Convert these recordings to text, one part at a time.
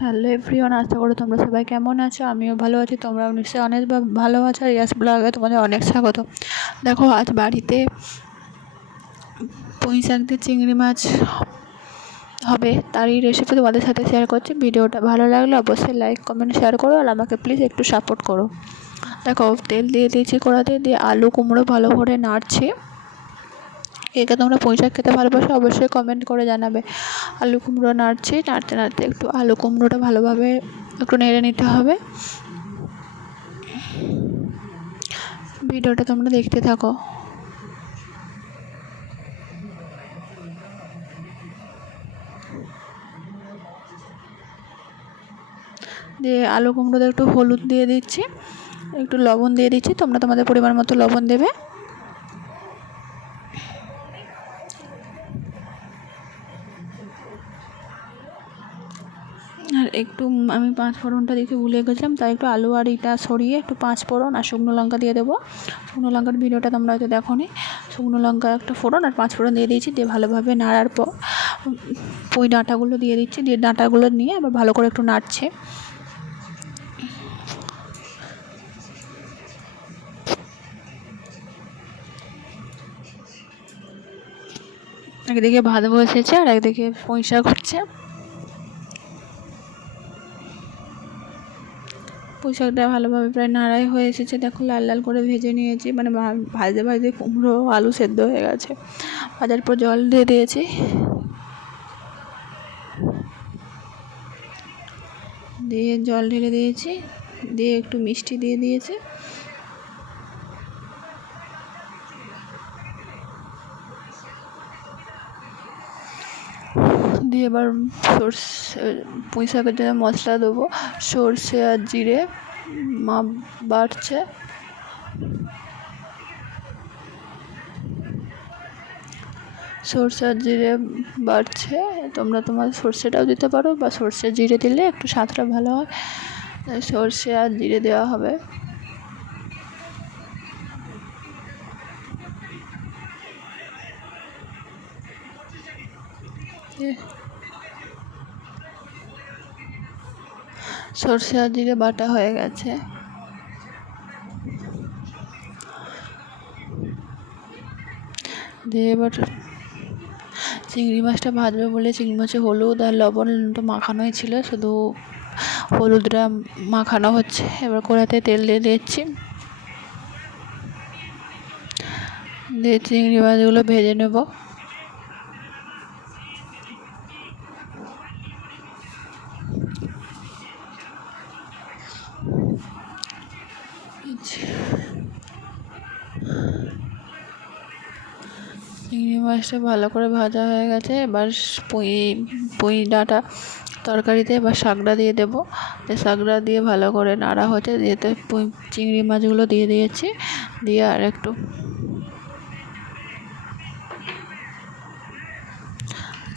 Hello everyone, আশা করি তোমরা সবাই কেমন আছো। আমিও ভালো আছি, তোমরাও নিশ্চয়ই অনেক ভালো আছো। ইয়াস ব্লগে তোমাদের অনেক স্বাগত। দেখো, আজ বাড়িতে পুঁই শাক দিয়ে চিংড়ি মাছ হবে, তারই রেসিপি তোমাদের সাথে শেয়ার করছি। ভিডিওটা ভালো লাগলে অবশ্যই লাইক কমেন্ট শেয়ার করো, আর আমাকে প্লিজ একটু সাপোর্ট করো। দেখো, তেল দিয়ে দিয়েছি কড়াতে, দিয়ে আলু কুমড়ো ভালো করে নাড়ছি। কে তোমরা পুঁই শাক খেতে ভালোবাসো অবশ্যই কমেন্ট করে জানাবে। আলু কুমড়ো নাড়ছি, নাড়তে নাড়তে একটু আলু কুমড়োটা ভালোভাবে একটু নেড়ে নিতে হবে। ভিডিওটা তোমরা দেখতে থাকো। দিয়ে আলু কুমড়োতে একটু হলুদ দিয়ে দিচ্ছি, একটু লবণ দিয়ে দিচ্ছি, তোমরা তোমাদের পরিমাণ মতো লবণ দেবে। আর একটু আমি 5 ফোড়নটা দিতে ভুলে গেছিলাম, তাই একটু আলু আর ইটা সরিয়ে একটু 5 ফোড়ন আর শুকনো লঙ্কা দিয়ে দেবো। শুকনো লঙ্কার ভিডিওটা তোমরা হয়তো দেখো নি। শুকনো লঙ্কা একটা ফোড়ন আর 5 ফোড়ন দিয়ে দিয়েছি। দিয়ে ভালোভাবে নাড়ার পর পুঁই ডাঁটাগুলো দিয়ে দিচ্ছি, দিয়ে ডাঁটাগুলো নিয়ে আবার ভালো করে একটু নাড়ছে। একদিকে ভাত বসেছে আর একদিকে পুঁই শাক হচ্ছে। পুঁই শাকটা ভালোভাবে প্রায় নাড়াই হয়ে এসেছে। দেখো, লাল লাল করে ভেজে নিয়েছি, মানে ভাজতে ভাজতে কুমড়ো আলু সেদ্ধ হয়ে গেছে। ভাজার পর জল দিয়ে দিয়েছি, দিয়ে জল ঢেলে দিয়েছি, দিয়ে একটু মিষ্টি দিয়ে দিয়েছি। দিয়ে এবার পুঁই শাকের জন্য মশলা দেবো। সর্ষে আর জিরে বাড়ছে, সর্ষে আর জিরে বাড়ছে। তোমরা তোমার সর্ষেটাও দিতে পারো, বা সর্ষে জিরে দিলে একটু স্বাদটা ভালো হয়। সর্ষে আর জিরে দেওয়া হবে। সর্ষে আর জিরে বাটা হয়ে গেছে। দিয়ে এবার চিংড়ি মাছটা ভাজবে বলে চিংড়ি মাছে হলুদ আর লবণ তো মাখানোই ছিল, শুধু হলুদটা মাখানো হচ্ছে। এবার কড়াতে তেল দিয়ে দিচ্ছি, দিয়ে চিংড়ি মাছগুলো ভেজে নেব। চিংড়ি মাছটা ভালো করে ভাজা হয়ে গেছে। এবার পুঁই ডাঁটা তরকারিতে এবার শাকটা দিয়ে দেবো। শাকটা দিয়ে ভালো করে নাড়া হচ্ছে, দিয়ে চিংড়ি মাছগুলো দিয়ে দিয়েছি। দিয়ে আর একটু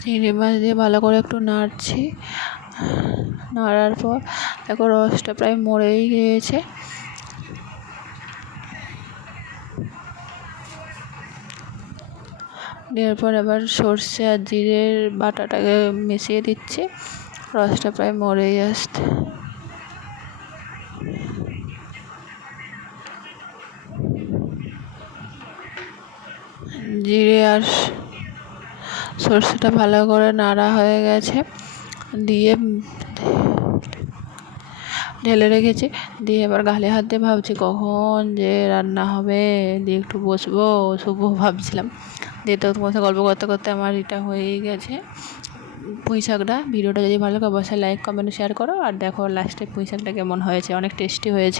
চিংড়ি মাছ দিয়ে ভালো করে একটু নাড়ছি। নাড়ার পর দেখো, রসটা প্রায় মরেই গিয়েছে। দেওয়ার পর এবার সর্ষে আর জিরের বাটাটাকে মিশিয়ে দিচ্ছি। রসটা প্রায় মরেই আসছে। জিরে আর সর্ষেটা ভালো করে নাড়া হয়ে গেছে, দিয়ে ঢেলে রেখেছি। দিয়ে এবার গালে হাত দিয়ে ভাবছি কখন যে রান্না হবে, দিয়ে একটু বসবো শুবো ভাবছিলাম। দিয়ে তো তোমার সাথে গল্প করতে করতে আমার এটা হয়েই গেছে পুঁই শাকটা। ভিডিওটা যদি ভালো লাগে অবশ্যই লাইক কমেন্ট শেয়ার করো, আর দেখো লাস্টে পুঁই শাকটা কেমন হয়েছে, অনেক টেস্টি হয়েছে।